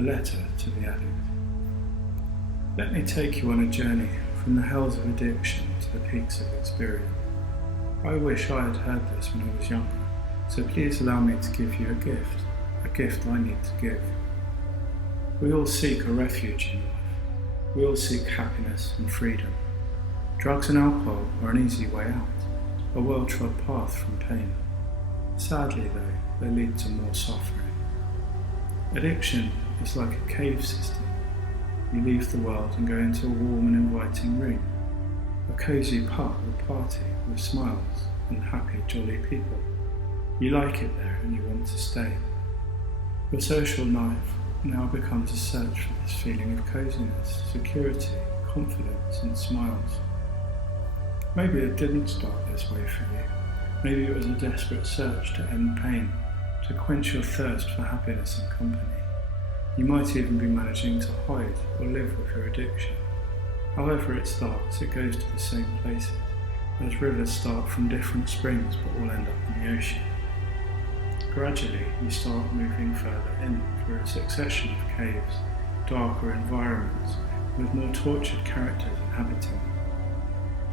letter to the addict. Let me take you on a journey from the hells of addiction to the peaks of experience. I wish I had heard this when I was younger, so please allow me to give you a gift I need to give. We all seek a refuge in life. We all seek happiness and freedom. Drugs and alcohol are an easy way out, a well-trod path from pain. Sadly though, they lead to more suffering. Addiction is like a cave system. You leave the world and go into a warm and inviting room, a cosy pub or party with smiles and happy, jolly people. You like it there and you want to stay. Your social life now becomes a search for this feeling of coziness, security, confidence and smiles. Maybe it didn't start this way for you. Maybe it was a desperate search to end pain, to quench your thirst for happiness and company. You might even be managing to hide or live with your addiction. However it starts, it goes to the same places, as rivers start from different springs but all end up in the ocean. Gradually, you start moving further in through a succession of caves, darker environments, with more tortured characters inhabiting them.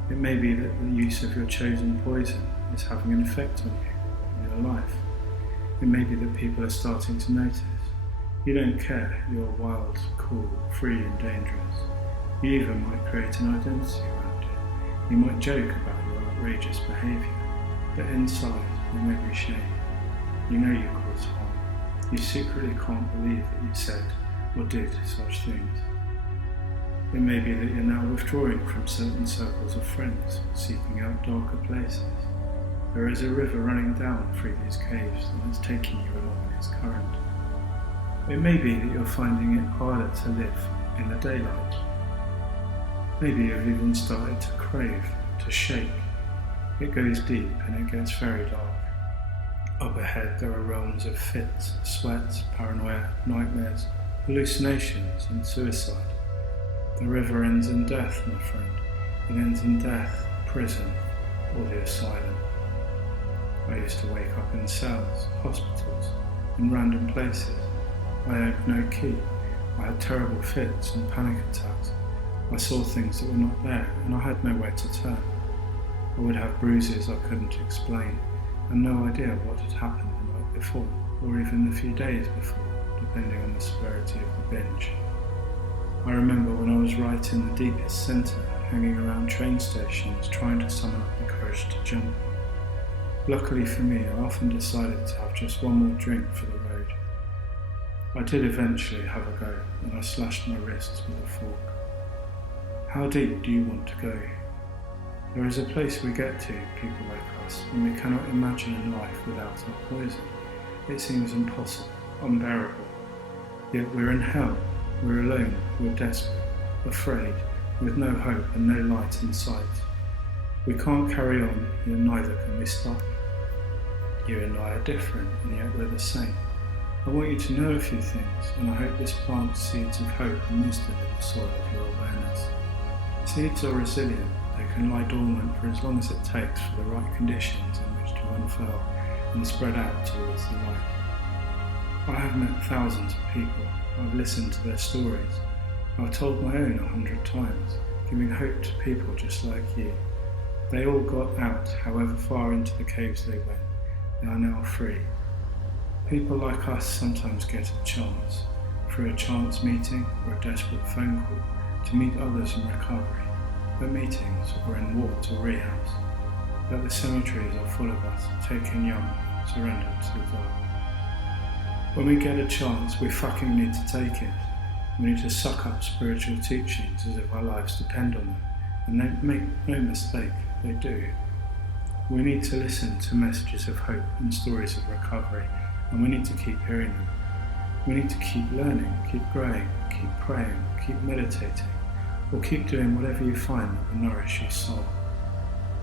It may be that the use of your chosen poison is having an effect on you, in your life. It may be that people are starting to notice. You don't care, you're wild, cool, free and dangerous. You even might create an identity around it. You might joke about your outrageous behaviour, but inside there may be shame. You know you cause harm. You secretly can't believe that you said or did such things. It may be that you're now withdrawing from certain circles of friends, seeking out darker places. There is a river running down through these caves and it's taking you along its current. It may be that you're finding it harder to live in the daylight. Maybe you've even started to crave, to shake. It goes deep and it gets very dark. Up ahead there are realms of fits, sweats, paranoia, nightmares, hallucinations and suicide. The river ends in death, my friend. It ends in death, prison, or the asylum. I used to wake up in cells, hospitals, in random places. I owned no key. I had terrible fits and panic attacks. I saw things that were not there and I had nowhere to turn. I would have bruises I couldn't explain and no idea what had happened the night before or even the few days before, depending on the severity of the binge. I remember when I was right in the deepest centre, hanging around train stations trying to summon up the courage to jump. Luckily for me, I often decided to have just one more drink for the road. I did eventually have a go and I slashed my wrists with a fork. How deep do you want to go? There is a place we get to, people like us, when we cannot imagine a life without our poison. It seems impossible, unbearable. Yet we're in hell, we're alone, we're desperate, afraid, with no hope and no light in sight. We can't carry on, yet neither can we stop. You and I are different, and yet we're the same. I want you to know a few things, and I hope this plants seeds of hope and wisdom in the soil of your awareness. Seeds are resilient. They can lie dormant for as long as it takes for the right conditions in which to unfurl and spread out towards the light. I have met thousands of people. I've listened to their stories. I've told my own 100 times, giving hope to people just like you. They all got out, however far into the caves they went. They are now free. People like us sometimes get a chance, through a chance meeting or a desperate phone call, to meet others in recovery, at meetings or in wards or rehabs. But the cemeteries are full of us, taken young, surrendered to the dark. When we get a chance, we fucking need to take it. We need to suck up spiritual teachings as if our lives depend on them, and they make no mistake, they do. We need to listen to messages of hope and stories of recovery, and we need to keep hearing them. We need to keep learning, keep growing, keep praying, keep meditating, or keep doing whatever you find that will nourish your soul.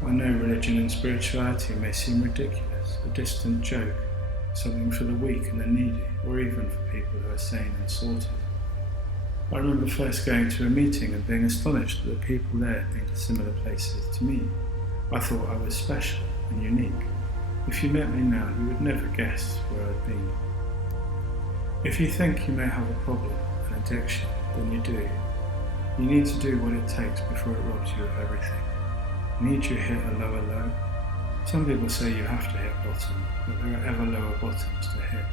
I know religion and spirituality may seem ridiculous, a distant joke, something for the weak and the needy, or even for people who are sane and sorted. I remember first going to a meeting and being astonished that the people there had been to similar places to me. I thought I was special and unique. If you met me now, you would never guess where I'd been. If you think you may have a problem, an addiction, then you do. You need to do what it takes before it robs you of everything. Need you hit a lower low? Some people say you have to hit bottom, but there are ever lower bottoms to hit.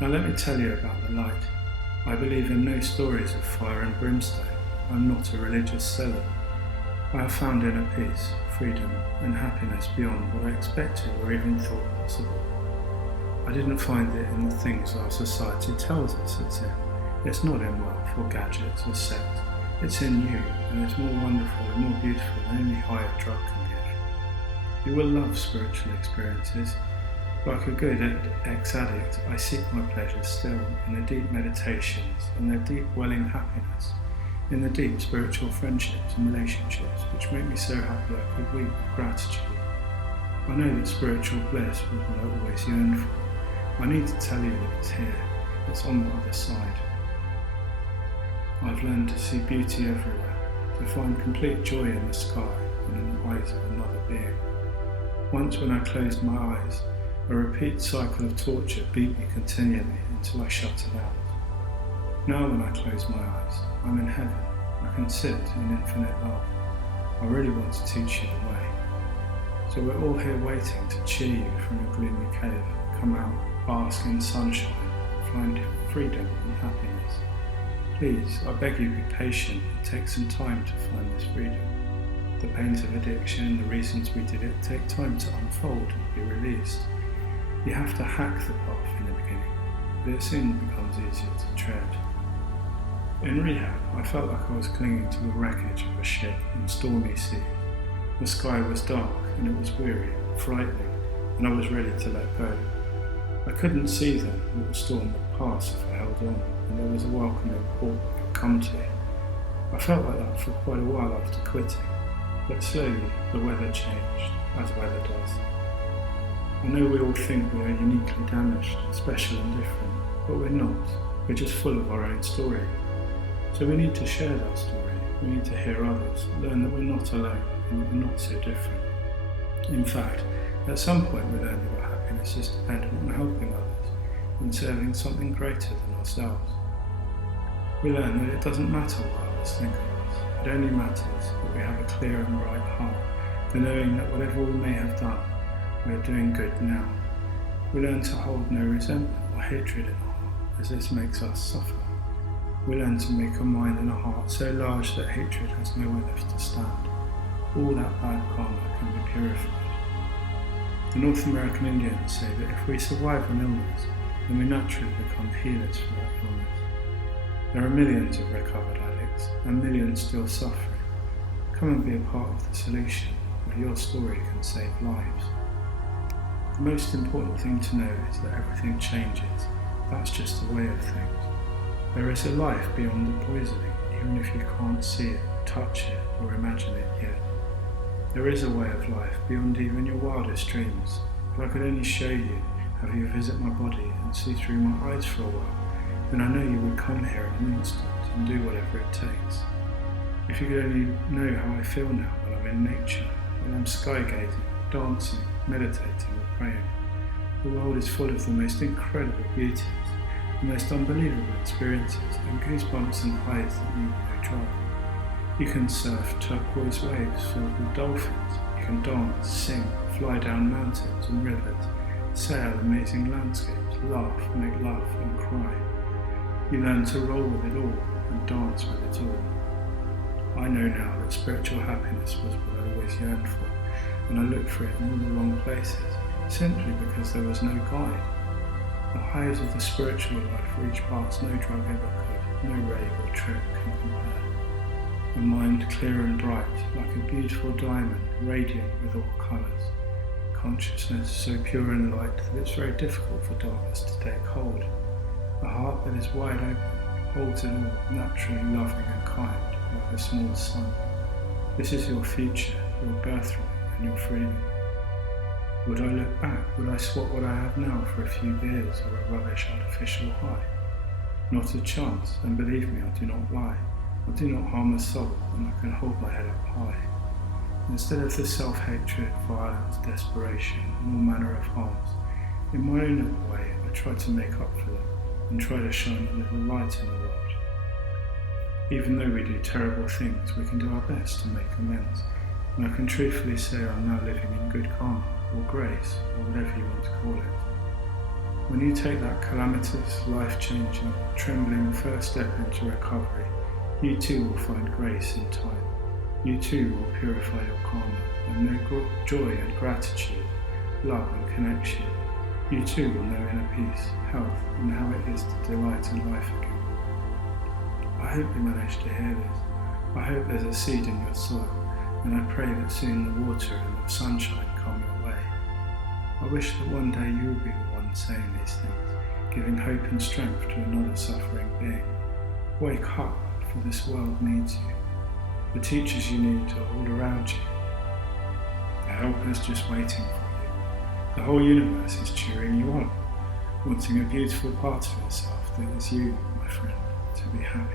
Now let me tell you about the light. I believe in no stories of fire and brimstone. I'm not a religious zealot. I have found inner peace, freedom, and happiness beyond what I expected or even thought possible. I didn't find it in the things our society tells us it's in. It's not in wealth or gadgets or sex. It's in you, and it's more wonderful and more beautiful than any higher drug can give. You will love spiritual experiences. Like a good ex-addict, I seek my pleasure still in the deep meditations and their deep welling happiness, in the deep spiritual friendships and relationships which make me so happy I could weep with gratitude. I know that spiritual bliss was what I always yearned for. I need to tell you that it's here, it's on the other side. I've learned to see beauty everywhere, to find complete joy in the sky and in the eyes of another being. Once when I closed my eyes, a repeat cycle of torture beat me continually until I shut it out. Now when I close my eyes, I'm in heaven. I can sit in infinite love. I really want to teach you the way. So we're all here waiting to cheer you from your gloomy cave. Come out, bask in sunshine, find freedom and happiness. Please, I beg you, be patient and take some time to find this freedom. The pains of addiction, the reasons we did it, take time to unfold and be released. You have to hack the path in the beginning, but it soon becomes easier to tread. In rehab, I felt like I was clinging to the wreckage of a ship in stormy seas. The sky was dark and it was weary, frightening, and I was ready to let go. I couldn't see then that the storm would pass if I held on, and there was a welcoming port I could come to. I felt like that for quite a while after quitting, but slowly the weather changed, as weather does. I know we all think we are uniquely damaged, special and different, but we're not. We're just full of our own story. So we need to share that story. We need to hear others, learn that we're not alone and that we're not so different. In fact, at some point we learn that our happiness is dependent on helping others and serving something greater than ourselves. We learn that it doesn't matter what others think of us. It only matters that we have a clear and bright heart, the knowing that whatever we may have done, we are doing good now. We learn to hold no resentment or hatred in our heart, as this makes us suffer. We learn to make a mind and a heart so large that hatred has nowhere left to stand. All that bad karma can be purified. The North American Indians say that if we survive an illness, then we naturally become healers for that illness. There are millions of recovered addicts and millions still suffering. Come and be a part of the solution, where your story can save lives. The most important thing to know is that everything changes. That's just the way of things. There is a life beyond the poisoning, even if you can't see it, touch it, or imagine it yet. There is a way of life beyond even your wildest dreams. If I could only show you, have you visit my body and see through my eyes for a while, then I know you would come here in an instant and do whatever it takes. If you could only know how I feel now when I'm in nature, when I'm sky gazing, dancing, meditating or praying. The world is full of the most incredible beauties, the most unbelievable experiences and goosebumps and highs that need no drug. You can surf turquoise waves filled with dolphins. You can dance, sing, fly down mountains and rivers, sail amazing landscapes, laugh, make love and cry. You learn to roll with it all and dance with it all. I know now that spiritual happiness was what I always yearned for, and I looked for it in all the wrong places, simply because there was no guide. The highs of the spiritual life reach paths no drug ever could, no rave or trick can compare. A mind clear and bright, like a beautiful diamond, radiant with all colours. Consciousness so pure and light that it's very difficult for darkness to take hold. A heart that is wide open, holds it all, naturally loving and kind, like a small sun. This is your future, your birthright and your freedom. Would I look back? Would I swap what I have now for a few beers or a rubbish artificial high? Not a chance, and believe me, I do not lie. I do not harm a soul, and I can hold my head up high. Instead of the self-hatred, violence, desperation, and all manner of harms, in my own way I try to make up for them. and try to shine a little light in the world. Even though we do terrible things, we can do our best to make amends, and I can truthfully say I'm now living in good karma, or grace, or whatever you want to call it. When you take that calamitous, life-changing, trembling first step into recovery, you too will find grace in time. You too will purify your karma and know joy and gratitude, love and connection. You too will know inner peace, health, and how it is to delight in life again. I hope you managed to hear this. I hope there's a seed in your soil, and I pray that soon the water and the sunshine come your way. I wish that one day you will be the one saying these things, giving hope and strength to another suffering being. Wake up, for this world needs you. The teachers you need are all around you. The help is just waiting for you. The whole universe is cheering you on, wanting a beautiful part of itself that is you, my friend, to be happy.